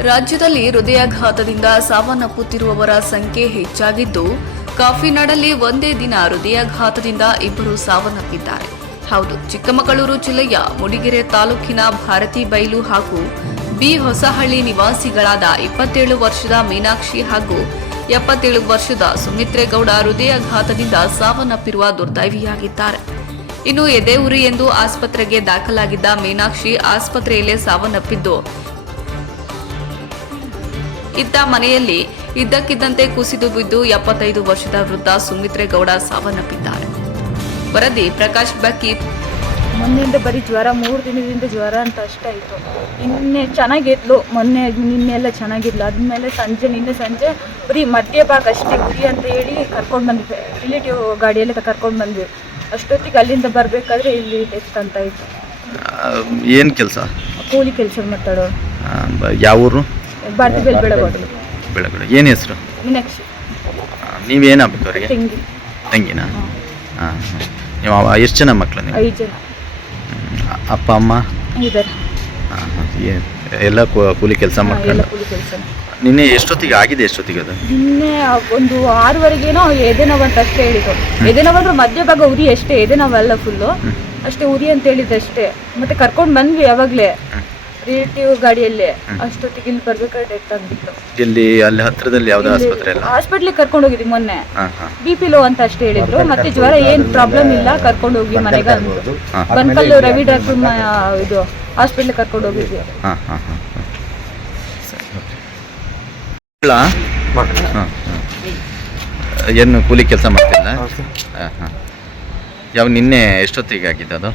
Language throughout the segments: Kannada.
ರಾಜ್ಯದಲ್ಲಿ ಹೃದಯಾಘಾತದಿಂದ ಸಾವನ್ನಪ್ಪುತ್ತಿರುವವರ ಸಂಖ್ಯೆ ಹೆಚ್ಚಾಗಿದ್ದು, ಕಾಫಿನಾಡಲ್ಲಿ ಒಂದೇ ದಿನ ಹೃದಯಾಘಾತದಿಂದ ಇಬ್ಬರು ಸಾವನ್ನಪ್ಪಿದ್ದಾರೆ. ಹೌದು, ಚಿಕ್ಕಮಗಳೂರು ಜಿಲ್ಲೆಯ ಮುಡಿಗೆರೆ ತಾಲೂಕಿನ ಭಾರತಿ ಬೈಲು ಹಾಗೂ ಬಿ ಹೊಸಹಳ್ಳಿ ನಿವಾಸಿಗಳಾದ ಇಪ್ಪತ್ತೇಳು ವರ್ಷದ ಮೀನಾಕ್ಷಿ ಹಾಗೂ ಎಪ್ಪತ್ತೇಳು ವರ್ಷದ ಸುಮಿತ್ರೇಗೌಡ ಹೃದಯಾಘಾತದಿಂದ ಸಾವನ್ನಪ್ಪಿರುವ ದುರ್ದೈವಿಯಾಗಿದ್ದಾರೆ. ಇನ್ನು ಎದೆ ಉರಿ ಎಂದು ಆಸ್ಪತ್ರೆಗೆ ದಾಖಲಾಗಿದ್ದ ಮೀನಾಕ್ಷಿ ಆಸ್ಪತ್ರೆಯಲ್ಲೇ ಸಾವನ್ನಪ್ಪಿದ್ದು ಇದ್ದ ಮನೆಯಲ್ಲಿ ಇದ್ದಕ್ಕಿದ್ದಂತೆ ಕುಸಿದು ಬಿದ್ದು ಎಪ್ಪತ್ತೈದು ವರ್ಷದ ವೃದ್ಧ ಸುಮಿತ್ರೇಗೌಡ ಸಾವನ್ನಪ್ಪಿದ್ದಾರೆ. ವರದಿ ಪ್ರಕಾಶ್ ಬಕ್ಕಿ ಮೊನ್ನೆಯಿಂದ ಬರೀ ಜ್ವರ ಮೂರು ದಿನದಿಂದ ಜ್ವರ ಅಂತ ಅಷ್ಟೇ ಇತ್ತು. ನಿನ್ನೆ ಚೆನ್ನಾಗಿದ್ಲು ಮೊನ್ನೆ ನಿನ್ನೆ ಎಲ್ಲ ಚೆನ್ನಾಗಿದ್ಲು. ಅದ್ಮೇಲೆ ಸಂಜೆ ನಿನ್ನೆ ಸಂಜೆ ಬರೀ ಮಧ್ಯ ಭಾಗ ಅಷ್ಟೇ ಗುರಿ ಅಂತ ಹೇಳಿ ಕರ್ಕೊಂಡು ಬಂದಿದ್ದೆ. ರಿಲೇಟಿವ್ ಗಾಡಿಯಲ್ಲಿ ಕರ್ಕೊಂಡು ಬಂದ್ವಿ. ಅಷ್ಟೊತ್ತಿಗೆ ಅಲ್ಲಿಂದ ಬರಬೇಕಾದ್ರೆ ಇಲ್ಲಿ ಟೆಸ್ಟ್ ಅಂತ ಇತ್ತು. ಏನು ಕೆಲಸ? ಕೂಲಿ ಕೆಲಸ ಮಾತಾಡೋ ಯಾವ ಊರು ಭಾರತಿ ಬೆಲ್ ಬೆಳಗೋದು ಏನು ಹೆಸರು? ಮೀನಾಕ್ಷಿ. ನೀವೇನು ಆಗ್ಬೇಕು ಅವರಿಗೆ? ತಂಗಿ. ತಂಗಿನಾ? ಹಾಂ. ನೀವು ಎಷ್ಟು ಜನ ಮಕ್ಕಳು ನೀವು? ಐದು ಜನ. ಅಪ್ಪ ಅಮ್ಮ? ಇದ್ದಾರೆ. ಹಾಂ ಎಲ್ಲ ಕೂಲಿ ಕೆಲಸ ಮಾಡ್ಕೊಂಡು? ಕೂಲಿ ಕೆಲಸ. ನಿನ್ನೆ ಎಷ್ಟೊತ್ತಿಗೆ ಆಗಿದೆ ಎಷ್ಟೊತ್ತಿಗೆ ಅದು? ನಿನ್ನೆ ಒಂದು ಆರೂವರೆಗೇನೋ ಎದೆ ನೋವು ಅಂತ ಅಷ್ಟೇ ಹೇಳಿದ್ರು. ಎದೆ ನೋವು ಅಂದ್ರೆ ಮಧ್ಯ ಭಾಗ ಉರಿ ಅಷ್ಟೇ ಎದೆ ನೋವಲ್ಲ ಫುಲ್ಲು ಅಷ್ಟೇ ಉರಿ ಅಂತ ಹೇಳಿದ್ದು ಅಷ್ಟೇ ಮತ್ತೆ ಕರ್ಕೊಂಡು ಬಂದ್ವಿ ಯಾವಾಗಲೇ ರಿಲೇಟಿವ್ ಗಾಡಿಯಲ್ಲಿ ಅಷ್ಟೊತ್ತಿಗೆ ಇಲ್ಲಿ ಬರ್ಬೇಕಾದ್ರೆ ಡೆತ್ ಆಗ್ಬಿಟ್ಟು ಇಲ್ಲಿ ಅಲ್ಲಿ ಹತ್ರದಲ್ಲಿ ಯಾವ್ದು ಆಸ್ಪತ್ರೆ ಇಲ್ಲ ಹಾಸ್ಪಿಟ್ಲಿಗೆ ಕರ್ಕೊಂಡು ಹೋಗಿದ್ವಿ ಮೊನ್ನೆ. ಹಾಂ ಹಾಂ. ಬಿ ಪಿ ಲೋ ಅಂತ ಅಷ್ಟೇ ಹೇಳಿದ್ರು. ಮತ್ತೆ ಜ್ವರ ಏನು ಪ್ರಾಬ್ಲಮ್ ಇಲ್ಲ ಕರ್ಕೊಂಡು ಹೋಗಿ ಮನೆಗೆ ಅಂದ್ರು ಬನ್ಕಲ್ಲು ರವಿ ಡಾಕ್ಟರ್ ಇದು ಹಾಸ್ಪಿಟ್ಲಿಗೆ ಕರ್ಕೊಂಡು ಹೋಗಿದ್ವಿ. ಹಾಂ ಹಾಂ ಹಾಂ ಹಾಂ. ಹಾಂ ಏನು ಕೂಲಿ ಕೆಲಸ ಮಾಡ್ತಿಲ್ಲ ಹಾಂ ಹಾಂ. ಯಾವ ನಿನ್ನೆ ಎಷ್ಟೊತ್ತಿಗೆ ಆಗಿದ್ದು ಅದು?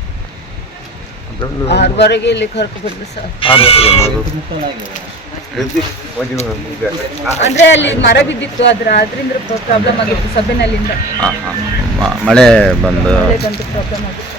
ಆರೂವರೆಗೆ ಇಲ್ಲಿ ಕರ್ಕೊ ಬಂದ್ರು ಸರ್ ಅಂದ್ರೆ ಅಲ್ಲಿ ಮರ ಬಿದ್ದಿತ್ತು ಅದ್ರ ಅದರಿಂದ ಪ್ರಾಬ್ಲಮ್ ಆಗಿತ್ತು ಸಭೆನಲ್ಲಿಂದ. ಮಳೆ ಬಂದು ಪ್ರಾಬ್ಲಮ್ ಆಗಿತ್ತು.